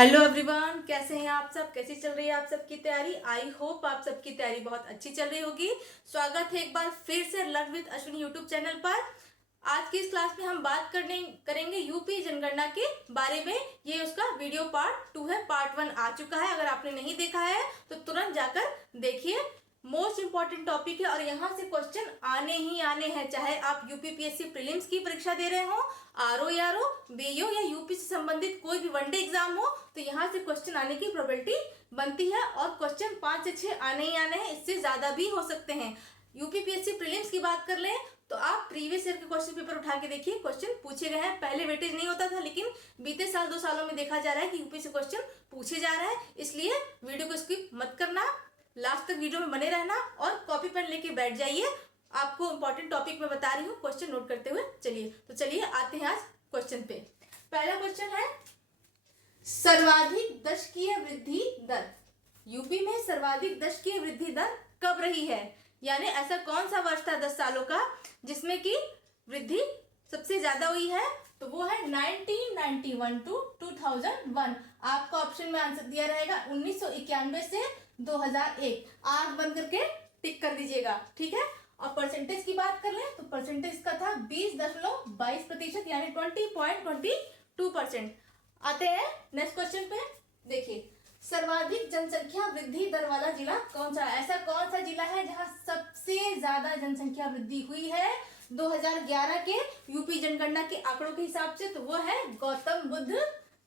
Hello everyone, कैसे हैं आप सब? कैसी चल रही है आप सबकी तैयारी? आई होप आप सबकी तैयारी बहुत अच्छी चल रही होगी। स्वागत है एक बार फिर से learn with Ashwini YouTube channel पर। आज की इस क्लास में हम बात करेंगे यूपी जनगणना के बारे में। ये उसका वीडियो पार्ट 2 है। पार्ट 1 आ चुका है। अगर आपने नहीं देखा है तो तुरंत जाकर देखिए। मोस्ट इंपॉर्टेंट टॉपिक है और यहाँ से क्वेश्चन आने ही आने हैं, चाहे आप यूपीपीएससी प्रीलिम्स की परीक्षा दे रहे हो, आरओ यारो बीओ या यूपी से संबंधित कोई भी वनडे एग्जाम हो, तो यहाँ से क्वेश्चन आने की प्रोबेबिलिटी बनती है। और क्वेश्चन 5 से 6 आने ही आने हैं, इससे ज्यादा भी हो सकते हैं। यूपीपीएससी प्रीलिम्स की बात कर लें तो आप प्रीवियस ईयर के क्वेश्चन पेपर उठा के देखिए, क्वेश्चन पूछे गए हैं। पहले वेटेज नहीं होता था, लेकिन बीते साल 2 सालों में देखा जा रहा है कि यूपी से क्वेश्चन पूछे जा रहा है। इसलिए वीडियो को स्किप मत करना, लास्ट तक वीडियो में बने रहना और कॉपी पेन लेके बैठ जाइए। आपको इंपॉर्टेंट टॉपिक में बता रही हूँ, क्वेश्चन नोट करते हुए चलिए आते हैं आज क्वेश्चन पे। पहला क्वेश्चन है, सर्वाधिक दशकीय वृद्धि दर। यूपी में सर्वाधिक दशकीय वृद्धि दर कब रही है? यानी ऐसा कौन सा वर्ष था 10 सालों का जिसमें कि वृद्धि सबसे ज्यादा हुई है? तो वो है 1991 टू 2001। आपका ऑप्शन में आंसर दिया रहेगा 1991 से 2001। आंख बंद करके टिक कर दीजिएगा, ठीक है। और परसेंटेज की बात कर लें तो परसेंटेज का था 20.22%, यानी 20.22%। आते हैं नेक्स्ट क्वेश्चन पे। देखिए, सर्वाधिक जनसंख्या वृद्धि दर वाला जिला कौन सा है? ऐसा कौन सा जिला है जहां सबसे ज्यादा जनसंख्या वृद्धि हुई है 2011 के यूपी जनगणना के आंकड़ों के हिसाब से? तो वो है गौतम बुद्ध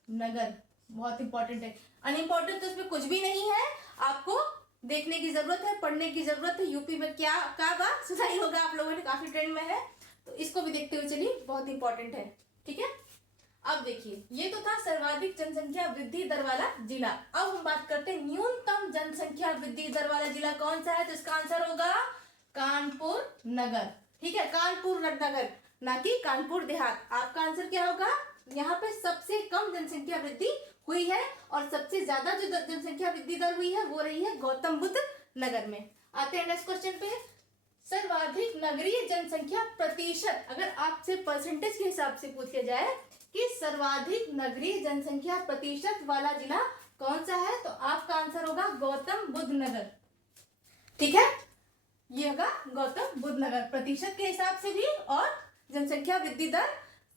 नगर। बहुत इंपॉर्टेंट है। अनइम्पॉर्टेंट तो इसमें कुछ भी नहीं है, आपको देखने की जरूरत है, पढ़ने की जरूरत है। यूपी में क्या बात सुना ही होगा आप लोगों ने, काफी ट्रेंड में है, तो इसको भी देखते हुए चलिए, बहुत इंपॉर्टेंट है, ठीक है। अब देखिए, ये तो था सर्वाधिक जनसंख्या वृद्धि दर वाला जिला। अब हम बात करते हैं न्यूनतम जनसंख्या वृद्धि दर वाला जिला कौन सा है? तो इसका आंसर होगा कानपुर नगर, ठीक है। कानपुर नगर, ना कि कानपुर देहात। आपका आंसर क्या होगा? यहाँ पे सबसे कम जनसंख्या वृद्धि हुई है और सबसे ज्यादा जो जनसंख्या वृद्धि दर हुई है वो रही है गौतम बुद्ध नगर में। आते हैं नेक्स्ट क्वेश्चन पे। सर्वाधिक नगरीय जनसंख्या प्रतिशत, अगर आपसे परसेंटेज के हिसाब से पूछा जाए कि सर्वाधिक नगरीय जनसंख्या प्रतिशत वाला जिला कौन सा है, तो आपका आंसर होगा गौतम बुद्ध नगर, ठीक है। ये होगा गौतम बुद्ध नगर, प्रतिशत के हिसाब से भी और जनसंख्या वृद्धि दर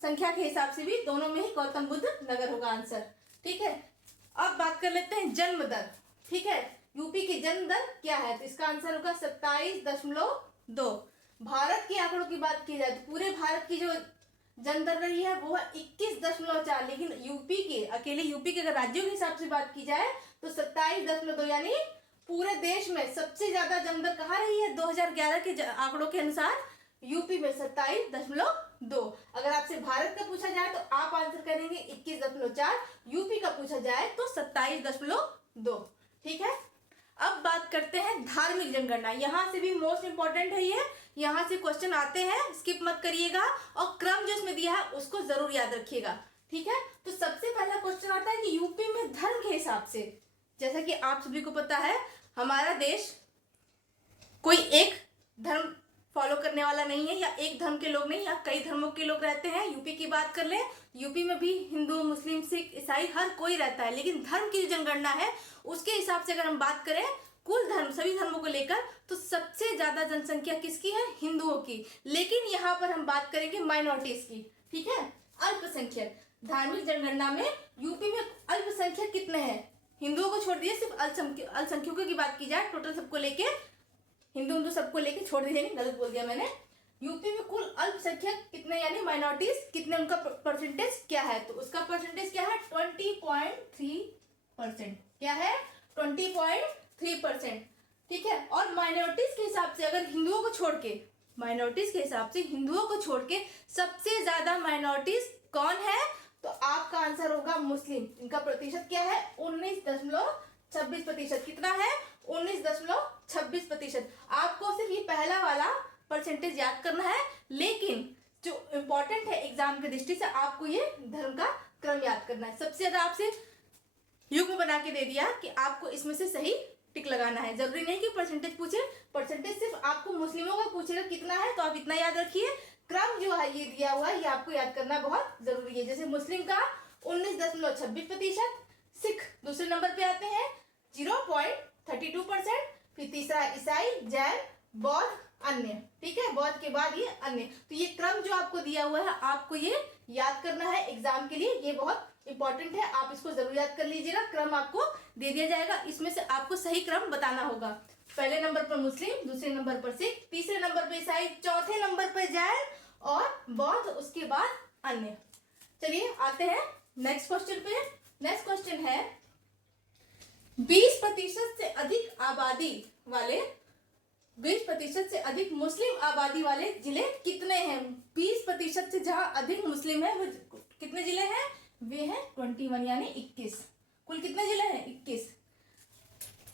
संख्या के हिसाब से भी, दोनों में ही गौतम बुद्ध नगर होगा आंसर, ठीक है। अब बात कर लेते हैं जन्म दर, ठीक है। यूपी की जन्म दर क्या है? तो इसका आंसर होगा 27.2। भारत के आंकड़ों की बात की जाए तो पूरे भारत की जो जन्म दर रही है वो है 21.4, लेकिन यूपी के, अकेले यूपी के अगर राज्यों के हिसाब से बात की जाए तो 27.2, यानी पूरे देश में सबसे ज्यादा जन्म दर कहाँ रही है 2011 के आंकड़ों के अनुसार? यूपी में 27.2। अगर आपसे भारत का पूछा जाए तो आप आंसर करेंगे 21.4, यूपी का पूछा जाए तो 27.2, ठीक है। अब बात करते हैं धार्मिक जनगणना। यहाँ से भी मोस्ट इंपॉर्टेंट है ये, यहाँ से क्वेश्चन आते हैं, स्किप मत करिएगा और क्रम जो इसमें दिया है उसको जरूर याद रखिएगा, ठीक है। तो सबसे पहला क्वेश्चन आता है कि यूपी में धर्म के हिसाब से, जैसा कि आप सभी को पता है हमारा देश कोई एक धर्म फॉलो करने वाला नहीं है, या एक धर्म के लोग नहीं, या कई धर्मों के लोग रहते हैं। यूपी की बात कर ले, यूपी में भी हिंदू, मुस्लिम, सिख, ईसाई हर कोई रहता है, लेकिन धर्म की जो जनगणना है उसके हिसाब से अगर हम बात करें कुल धर्म, सभी धर्मों को लेकर, तो सबसे ज्यादा जनसंख्या किसकी है? हिंदुओं की। लेकिन यहाँ पर हम बात करेंगे माइनॉरिटीज की, ठीक है, अल्पसंख्यक। धार्मिक जनगणना में यूपी में अल्पसंख्यक कितने हैं? हिंदुओं को छोड़ दिए, सिर्फ अल्पसंख्यकों की बात की जाए, टोटल सबको लेके, हिंदू सबको लेके छोड़ दीजिए, गलत बोल दिया मैंने। यूपी में कुल अल्पसंख्यक कितने, यानी माइनॉरिटीज कितने, उनका परसेंटेज क्या है? तो उसका परसेंटेज क्या है? 20.3%। क्या है? 20.3%, ठीक है। और माइनॉरिटीज के हिसाब से अगर हिंदुओं को छोड़ के, माइनॉरिटीज के हिसाब से हिंदुओं को छोड़ के सबसे ज्यादा माइनॉरिटीज कौन है? तो आपका आंसर होगा मुस्लिम। इनका प्रतिशत क्या है? 19.26%। कितना है? 19.26%। आपको सिर्फ ये पहला वाला परसेंटेज याद करना है, लेकिन जो इंपॉर्टेंट है एग्जाम की दृष्टि से आपको ये धर्म का क्रम याद करना है। सबसे ज्यादा आपसे युग्म बना के दे दिया कि आपको इसमें से सही टिक लगाना है। जरूरी नहीं कि परसेंटेज पूछे, परसेंटेज सिर्फ आपको मुस्लिमों का पूछेगा कितना है, तो आप इतना याद रखिए। क्रम जो है ये दिया हुआ है, ये आपको याद करना बहुत जरूरी है। जैसे मुस्लिम का 19.26%, सिख दूसरे नंबर पे आते हैं 0.32%, फिर तीसरा ईसाई, जैन, बौद्ध, अन्य। ठीक है, बौद्ध के बाद ये अन्य। तो ये क्रम जो आपको दिया हुआ है आपको ये याद करना है एग्जाम के लिए, ये बहुत इंपॉर्टेंट है, आप इसको जरूर याद कर लीजिएगा। क्रम आपको दे दिया जाएगा, इसमें से आपको सही क्रम बताना होगा। पहले नंबर पर मुस्लिम, दूसरे नंबर पर सिख, तीसरे नंबर पर ईसाई, चौथे नंबर पर जैन और बौद्ध, उसके बाद अन्य। चलिए आते हैं नेक्स्ट क्वेश्चन पे। नेक्स्ट क्वेश्चन है 20% से अधिक आबादी वाले 20% से अधिक मुस्लिम आबादी वाले जिले कितने हैं? 20% से जहां अधिक मुस्लिम है वो कितने जिले हैं? वे हैं 21 यानी 21। कुल कितने जिले हैं? 21।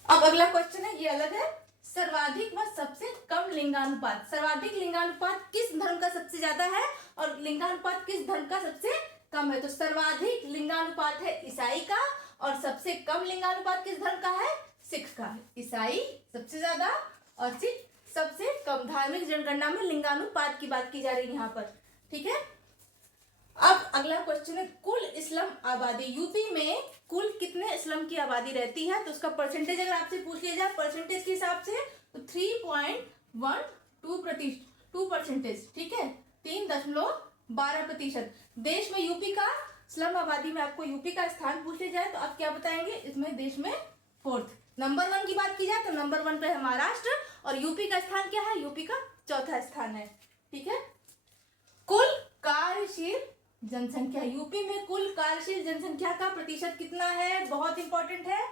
अब अगला क्वेश्चन है, ये अलग है। सर्वाधिक व सबसे कम लिंगानुपात। सर्वाधिक लिंगानुपात किस धर्म का सबसे ज्यादा है और लिंगानुपात किस धर्म का सबसे कम है? तो सर्वाधिक लिंगानुपात है ईसाई का और सबसे कम लिंगानुपात किस धर्म का है? सिख का। ईसाई सबसे ज्यादा और सिख सबसे कम। धार्मिक जनगणना में लिंगानुपात की बात की जा रही है यहाँ पर। ठीक है, अब अगला क्वेश्चन है कुल इस्लाम आबादी। यूपी में कुल कितने इस्लाम की आबादी रहती है? तो उसका परसेंटेज अगर आपसे पूछ लिया जाए परसेंटेज के हिसाब से तो 3.12%। ठीक है, 3.12%। देश में यूपी का इस्लाम आबादी में आपको यूपी का स्थान पूछ लिया जाए तो आप क्या बताएंगे? इसमें देश में 4th। नंबर 1 की बात की जाए तो नंबर 1 पे है महाराष्ट्र और यूपी का स्थान क्या है? यूपी का 4था स्थान है। ठीक है, कुल कार्यशील जनसंख्या। यूपी में कुल कार्यशील जनसंख्या का प्रतिशत कितना है? बहुत इंपॉर्टेंट है,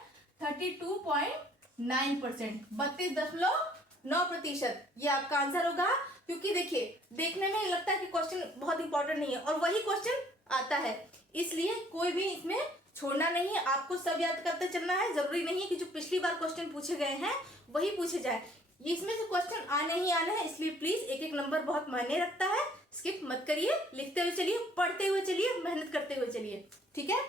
32.9%, 32.9%। ये आपका आंसर होगा। क्योंकि देखिए देखने में लगता है कि क्वेश्चन बहुत इंपॉर्टेंट नहीं है और वही क्वेश्चन आता है, इसलिए कोई भी इसमें छोड़ना नहीं है, आपको सब याद करते चलना है। जरूरी नहीं है कि जो पिछली बार क्वेश्चन पूछे गए हैं वही पूछे जाए, इसमें से क्वेश्चन आने ही आने हैं, इसलिए प्लीज एक एक नंबर बहुत मायने रखता है। स्किप मत करिए, लिखते हुए चलिए, पढ़ते हुए चलिए, मेहनत करते हुए चलिए। ठीक है,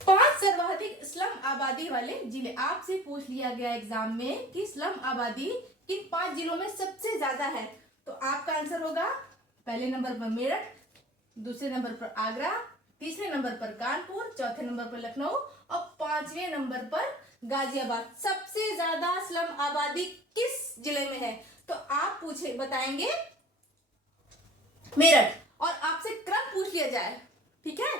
5 सर्वाधिक इस्लाम आबादी वाले जिले। आपसे पूछ लिया गया एग्जाम में कि इस्लाम आबादी किन 5 जिलों में सबसे ज्यादा है, तो आपका आंसर होगा पहले नंबर पर मेरठ, दूसरे नंबर पर आगरा, तीसरे नंबर पर कानपुर, चौथे नंबर पर लखनऊ और 5वें नंबर पर गाजियाबाद। सबसे ज्यादा इस्लाम आबादी किस जिले में है? तो आप बताएंगे मेरठ। और आपसे क्रम पूछ लिया जाए, ठीक है,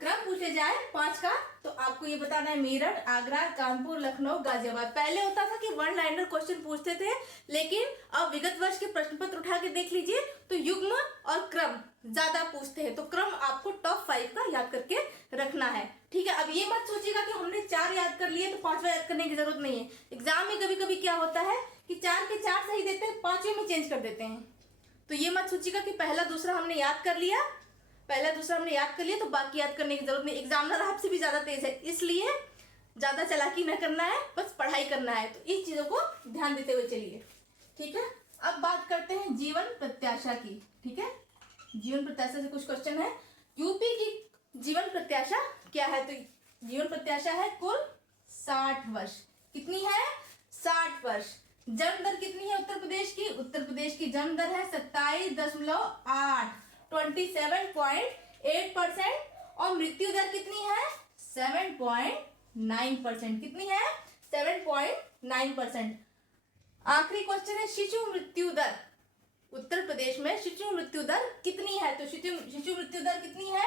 क्रम पूछ लिया जाए 5 का, तो आपको ये बताना है मेरठ, आगरा, कानपुर, लखनऊ, गाजियाबाद। पहले होता था कि 1 लाइनर क्वेश्चन पूछते थे, लेकिन अब विगत वर्ष के प्रश्न पत्र उठा के देख लीजिए तो युग्म और क्रम ज्यादा पूछते हैं, तो क्रम आपको टॉप 5 का याद करके रखना है। ठीक है, अब ये मत सोचिएगा कि हमने 4 याद कर लिए तो 5वां याद करने की जरूरत नहीं है। एग्जाम में कभी कभी क्या होता है कि 4 के 4 सही देते हैं, 5वें में चेंज कर देते हैं, तो ये मत सोचिएगा कि पहला दूसरा हमने याद कर लिया, तो बाकी याद करने की जरूरत नहीं। एग्जामिनर आपसे भी ज्यादा तेज है, इसलिए ज्यादा चालाकी न करना है, बस पढ़ाई करना है, तो इस चीजों को ध्यान देते हुए चलिए। ठीक है, अब बात करते हैं जीवन प्रत्याशा की। ठीक है, जीवन प्रत्याशा से कुछ क्वेश्चन है। यूपी की जीवन प्रत्याशा क्या है? तो जीवन प्रत्याशा है कुल 60 वर्ष। कितनी है? 60 वर्ष। जन्म दर कितनी है उत्तर प्रदेश की? उत्तर प्रदेश की जन्म दर है 27.8, 27.8%। और मृत्यु दर कितनी है? 7.9%। कितनी है? 7.9%। आखिरी क्वेश्चन है शिशु मृत्यु दर। उत्तर प्रदेश में शिशु मृत्यु दर कितनी है? तो शिशु मृत्यु दर कितनी है?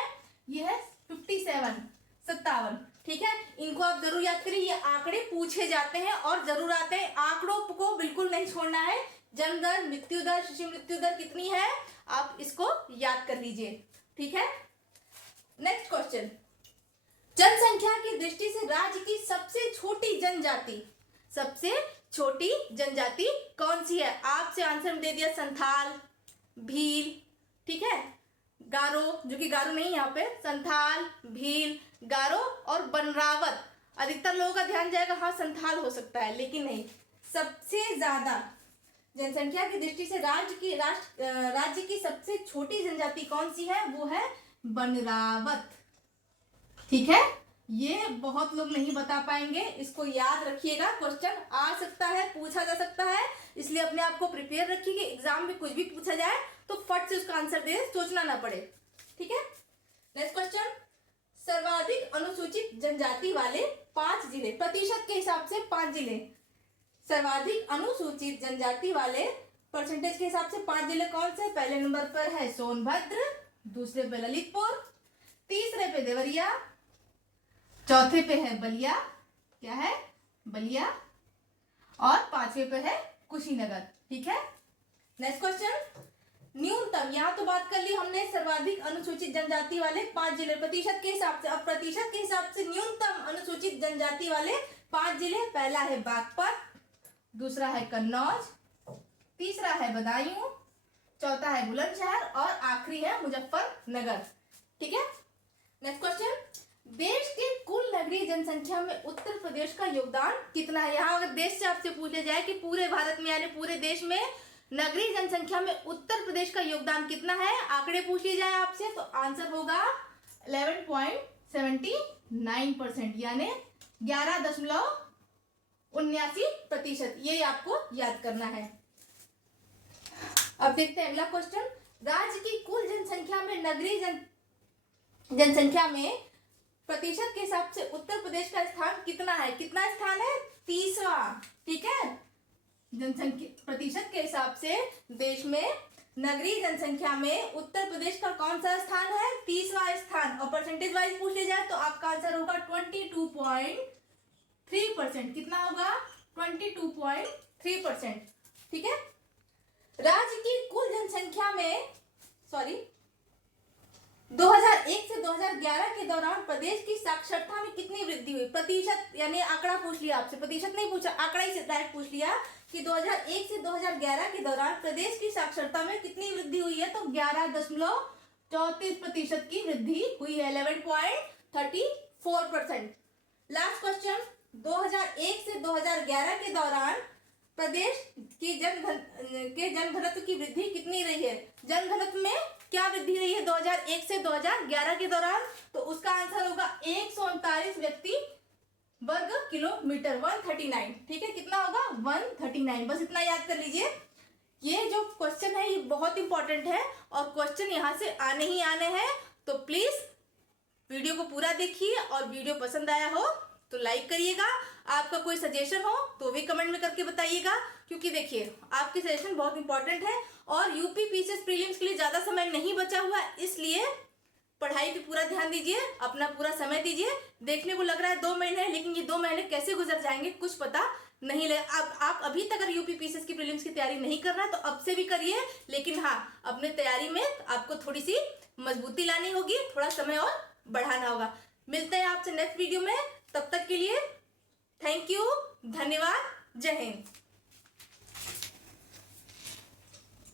ये है 57। ठीक है, इनको आप जरूर याद करिए, ये आंकड़े पूछे जाते हैं और जरूर आते हैं, आंकड़ों को बिल्कुल नहीं छोड़ना है। जन्म दर, मृत्यु दर, शिशु मृत्यु दर कितनी है, आप इसको याद कर लीजिए। ठीक है, नेक्स्ट क्वेश्चन, जनसंख्या की दृष्टि से राज्य की सबसे छोटी जनजाति कौन सी है? आपसे आंसर दे दिया संथाल, भील, ठीक है, गारो, जो कि गारो नहीं यहाँ पे, संथाल, भील, गारो और बनरावत। अधिकतर लोगों का ध्यान जाएगा हाँ संथाल हो सकता है, लेकिन नहीं, सबसे ज्यादा जनसंख्या की दृष्टि से राज्य की सबसे छोटी जनजाति कौन सी है? वो है बनरावत। ठीक है, ये बहुत लोग नहीं बता पाएंगे, इसको याद रखिएगा, क्वेश्चन आ सकता है, पूछा जा सकता है, इसलिए अपने आप को प्रिपेयर रखिए। एग्जाम में कुछ भी पूछा जाए तो फट से उसका आंसर दे, सोचना ना पड़े। ठीक है, नेक्स्ट क्वेश्चन, सर्वाधिक अनुसूचित जनजाति वाले 5 जिले, प्रतिशत के हिसाब से 5 जिले, सर्वाधिक अनुसूचित जनजाति वाले परसेंटेज के हिसाब से 5 जिले कौन से? पहले नंबर पर है सोनभद्र, दूसरे पे ललितपुर, तीसरे पे देवरिया, चौथे पे है बलिया, क्या है? बलिया, और 5वें पे है कुशीनगर। ठीक है, नेक्स्ट क्वेश्चन, न्यूनतम, यहाँ तो बात कर ली हमने सर्वाधिक अनुसूचित जनजाति वाले 5 जिले प्रतिशत के हिसाब से। अब प्रतिशत के हिसाब से न्यूनतम अनुसूचित जनजाति वाले 5 जिले, पहला है बागपत, दूसरा है कन्नौज, तीसरा है बदायूं, चौथा है बुलंदशहर और आखिरी है मुजफ्फरनगर। ठीक है, नेक्स्ट क्वेश्चन, देश के कुल नगरीय जनसंख्या में उत्तर प्रदेश का योगदान कितना है? यहाँ अगर देश से आपसे पूछा जाए कि पूरे भारत में यानी पूरे देश में नगरीय जनसंख्या में उत्तर प्रदेश का योगदान कितना है, आंकड़े पूछ लिए जाए आपसे, तो आंसर होगा 11.79%, यानी 11.79%। ये आपको याद करना है। अब देखते हैं अगला क्वेश्चन, राज्य की कुल जनसंख्या में नगरीय जनसंख्या में प्रतिशत के हिसाब से उत्तर प्रदेश का स्थान कितना है? कितना स्थान है? 30वां। ठीक है, जनसंख्या प्रतिशत के हिसाब से देश में नगरीय जनसंख्या में उत्तर प्रदेश का कौन सा स्थान है? 30वां स्थान। और परसेंटेज वाइज पूछ लिया जाए तो आपका आंसर होगा 22.3%। कितना होगा? 22.3%। ठीक है, राज्य की कुल जनसंख्या में 2001 से 2011 के दौरान प्रदेश की साक्षरता में कितनी वृद्धि हुई? प्रतिशत यानी आंकड़ा पूछ लिया आपसे, प्रतिशत नहीं पूछा, आंकड़ा ही डायरेक्ट पूछ लिया कि 2001 से 2011 के दौरान प्रदेश की साक्षरता में कितनी वृद्धि हुई है? तो 11.34% की वृद्धि हुई है, 11.34%। लास्ट क्वेश्चन, 2001 से 2011 के दौरान प्रदेश की जनघनत्व की वृद्धि कितनी रही है? जनघनत्व में क्या वृद्धि रही है 2001 से 2011 के दौरान? तो उसका आंसर होगा 139 व्यक्ति वर्ग किलोमीटर, 139। ठीक है, कितना होगा? 139। बस इतना याद कर लीजिए। ये जो क्वेश्चन है ये बहुत इंपॉर्टेंट है और क्वेश्चन यहाँ से आने ही आने हैं, तो प्लीज वीडियो को पूरा देखिए और वीडियो पसंद आया हो तो लाइक करिएगा। आपका कोई सजेशन हो तो भी कमेंट में करके बताइएगा, क्योंकि देखिए आपकी सजेशन बहुत इंपॉर्टेंट है और यूपी पीसीएस प्रीलिम्स के लिए ज़्यादा समय नहीं बचा हुआ, इसलिए पढ़ाई पे पूरा ध्यान दीजिए, अपना पूरा समय दीजिए। देखने को लग रहा है 2 महीने हैं, लेकिन ये 2 महीने कैसे गुजर जाएंगे कुछ पता नहीं लगे। आप अभी तक अगर यूपी पीसीएस की प्रीलिम्स की तैयारी नहीं कर रहा तो अब से भी करिए, लेकिन हाँ अपने तैयारी में आपको थोड़ी सी मजबूती लानी होगी, थोड़ा समय और बढ़ाना होगा। मिलते हैं आपसे नेक्स्ट वीडियो में, तब तक के लिए थैंक यू, धन्यवाद, जय हिंद।